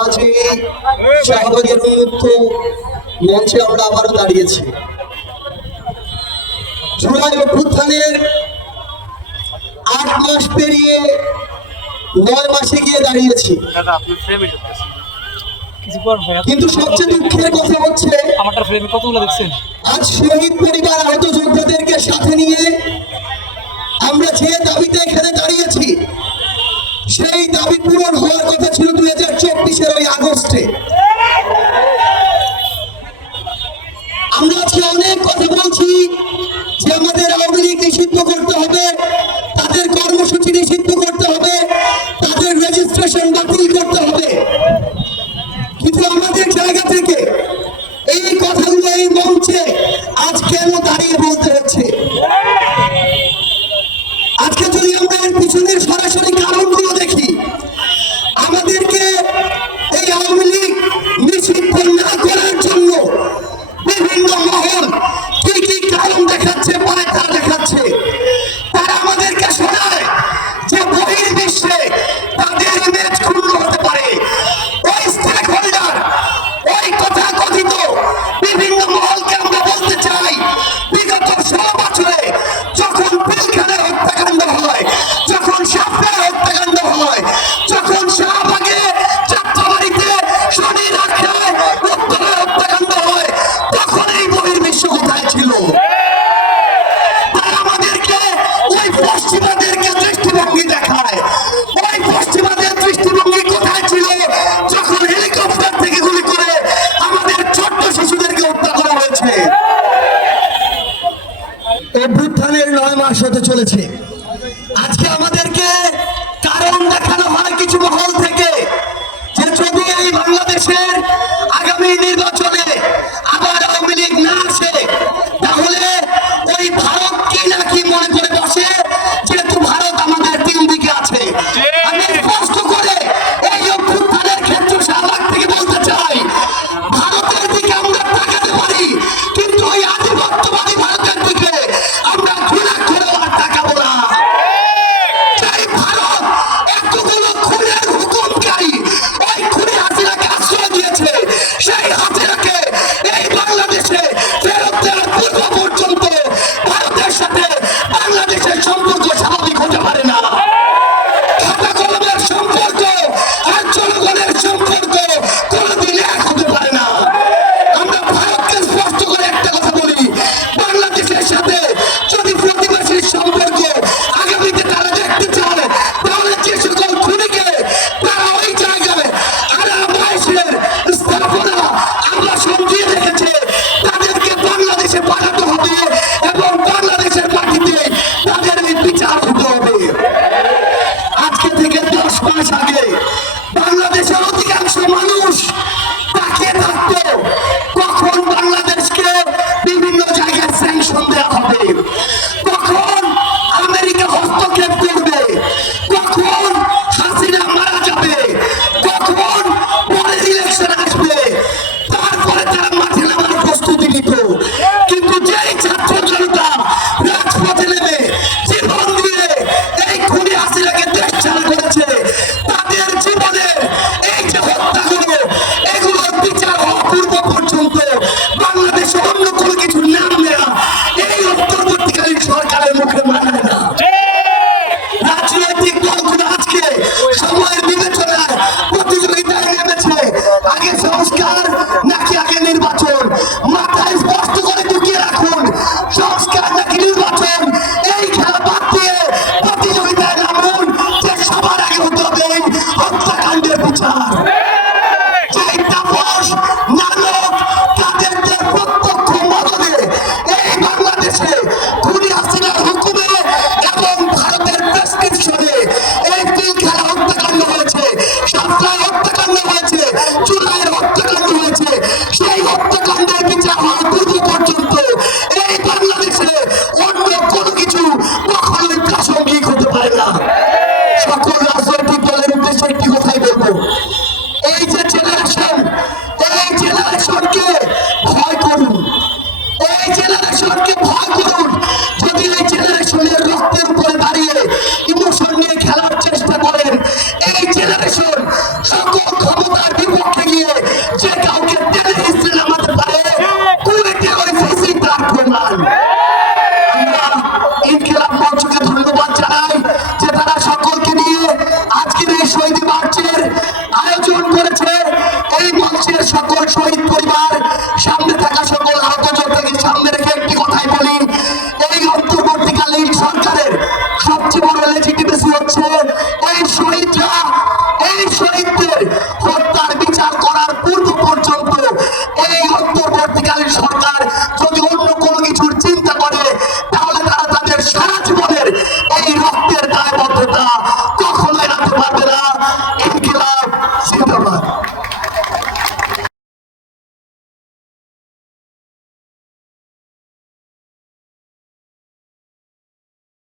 আজ এই শাহবাগের উন্মুক্ত মঞ্চে আমরা আবারও দাঁড়িয়েছি। জুলাই অভ্যুত্থানের 8 মাস পেরিয়ে 9 মাসে গিয়ে দাঁড়িয়েছি, কিন্তু সবচেয়ে দুঃখের কথা হচ্ছে আজ শহীদ পরিবার আহত যোদ্ধাদেরকে সাথে নিয়ে আমরা যে দাবিতে এখানে দাঁড়িয়েছি সেই দাবি পূরণ হওয়ার কথা ছিল 2024-এর ওই আগস্টে। আমরা আজকে অনেক কথা বলছি যে আমাদের আওয়ামী লীগ নিষিদ্ধ করতে হবে, তাদের কর্মসূচি নিষিদ্ধ করতে হবে, তাদের রেজিস্ট্রেশন বাতিল করতে হবে, কিন্তু আমাদের জায়গা থেকে এই কথাগুলো এই মঞ্চে আজ কেন দাঁড়িয়ে বলতে হচ্ছে? আজকে যদি আমরা এর পিছনের সরাসরি কারণগুলো দেখি, আমাদেরকে এই আওয়ামী লীগ নিষিদ্ধ না করার জন্য বিভিন্ন মহল কি কি কারণ দেখাচ্ছে, পায়তা দেখাচ্ছে। তারা আমাদেরকে শোনায় যে বহির্বিশ্বে তাদের ইমেজ ক্ষুণ্ণ হতে পারে। ওই স্টেক হোল্ডার, ওই কথা কথিত বিভিন্ন মহলকে আমরা বলতে চাই, বিগত 16 বছরে যখন পিলখানার হত্যাকাণ্ড হয়, যখন সাপড়ার হত্যাকাণ্ড হয়, যখন শাহবাগে যাত্রাবাড়িতে শনি রাখায় উত্তরের হত্যাকাণ্ড হয়, তখন এই বহির্বিশ্ব কোথায় ছিল? তারা আমাদেরকে ওই পশ্চিমাদেরকে দৃষ্টিভঙ্গি দেখায়। ওই পশ্চিমাদের দৃষ্টিভঙ্গি কোথায় ছিল যখন হেলিকপ্টার থেকে গুলি করে আমাদের ছোট্ট শিশুদেরকে হত্যা করা হয়েছে? অভ্যুত্থানের 9 মাস হতে চলেছে। আজকে আমাদেরকে কারণ দেখানো হয় কিছু মহল থেকে যে যদি এই বাংলাদেশের আগামী নির্বাচনে আবার আওয়ামী লীগ না আসে তাহলে ওই ভারত কি না কি মনে করে বসে, যেহেতু ভারত আমাদের 3 দিকে আছে। আমি স্পষ্ট করে এই অভ্যুত্থানের ক্ষেত্রে শাহবাগ থেকে বলতে চাই, ভারতের দিকে আমরা তাকাতে পারি, কিন্তু ওই আধিপত্যবাদী ভারতের দিকে আমরা ঘৃণা করে আর তাকাবো না। সেই ভারত এতগুলো খুনের হুকুমকারী ওই খুনি হাসিনাকে আশ্রয় দিয়েছে, সেই হাসিনাকে এই বাংলাদেশে ফেরত দেওয়ার পূর্ব পর্যন্ত ভারতের সাথে বাংলাদেশের সম্পর্ক স্বাভাবিক হতে পারে না। খাতা কলমের সম্পর্ক আর জনগণের সম্পর্ক কোনোদিন এক হতে পারে না। আমরা ভারতকে স্পষ্ট করে একটা কথা বলি, বাংলাদেশের সাথে যদি প্রতিবেশীর সম্পর্ক আগামীতে তারা দেখতে চায়, তাহলে যে সকল খুনিকে তারা ওই জায়গায় আরাম-আয়েশের স্থাপনা আমরা সঙ্গিয়ে রেখেছে, তাদেরকে বাংলাদেশে পাঠাতে হবে এবং বাংলাদেশের মাটিতে তাদের এই বিচার হতে হবে। আজকে থেকে 10 মাস আগে বাংলাদেশের অধিকাংশ মানুষ তাকিয়ে থাকতো কখন বাংলাদেশকে বিভিন্ন জায়গায় স্যাংশন দেওয়া হবে, কখন আমেরিকা হস্তক্ষেপ করবে, কখন হাসিনা মারা যাবে, কখন পরের ইলেকশন আসবে, তারপরে তারা মাঠে নামার প্রস্তুতি নিত। কিন্তু যেই ছাত্র জনতা রাজপথে নেমে জীবন দিয়ে এই খুনি হাসিনাকে দেশ ছাড়া করেছে, তাদের জীবনের এই যে হত্যাগুলো, এগুলোর বিচার হওয়া পূর্ব পর্যন্ত বাংলাদেশে অন্য কোনো কিছু নাম নেয়া এই অন্তর্বর্তীকালীন সরকারের মুখে মানায় না। রাজনৈতিক দলগুলো আজকে সময়ের বিবেচনায় প্রতিযোগিতায় নেমেছে, আগে সংস্কার নাকি আগে নির্বাচন। মাথায় স্পষ্ট করে ঢুকিয়ে রাখুন, সংস্কার নাকি নির্বাচন, এই খেলা বাদ দিয়ে প্রতিযোগিতায় নামুন যে সবার আগে হতে হবে এই হত্যাকাণ্ডের বিচার। যেই তাপস নানক তাদেরকে প্রত্যক্ষ মদদে এই বাংলাদেশে খুনি হাসিনার হুকুমে এবং ভারতের প্রেসক্রিপশনে এই পিলখানা হত্যাকাণ্ড হয়েছে, সাতটায় হত্যাকাণ্ড হয়েছে, জুলাইয়ের হত্যাকাণ্ড হয়েছে, সেই হত্যাকাণ্ডের বিচার হওয়ার পূর্ব পর্যন্ত এই বাংলাদেশে অন্য কোনো কিছু কখনোই প্রাসঙ্গিক হতে পারে না। সকল রাজনৈতিক দলের উদ্দেশ্যে একটি কথাই বলবো, এই যে জেনারেশন, এই জেনারেশনকে ভয় করুন, এই জেনারেশনকে ভয় করুন। যদি এই জেনারেশনের রক্তের উপরে দাঁড়িয়ে ইমোশন নিয়ে খেলার চেষ্টা করেন, এই জেনারেশন সকল ক্ষমতার শহীদ মার্চের আয়োজন করেছে এই মঞ্চের সকল শহীদ পরিবার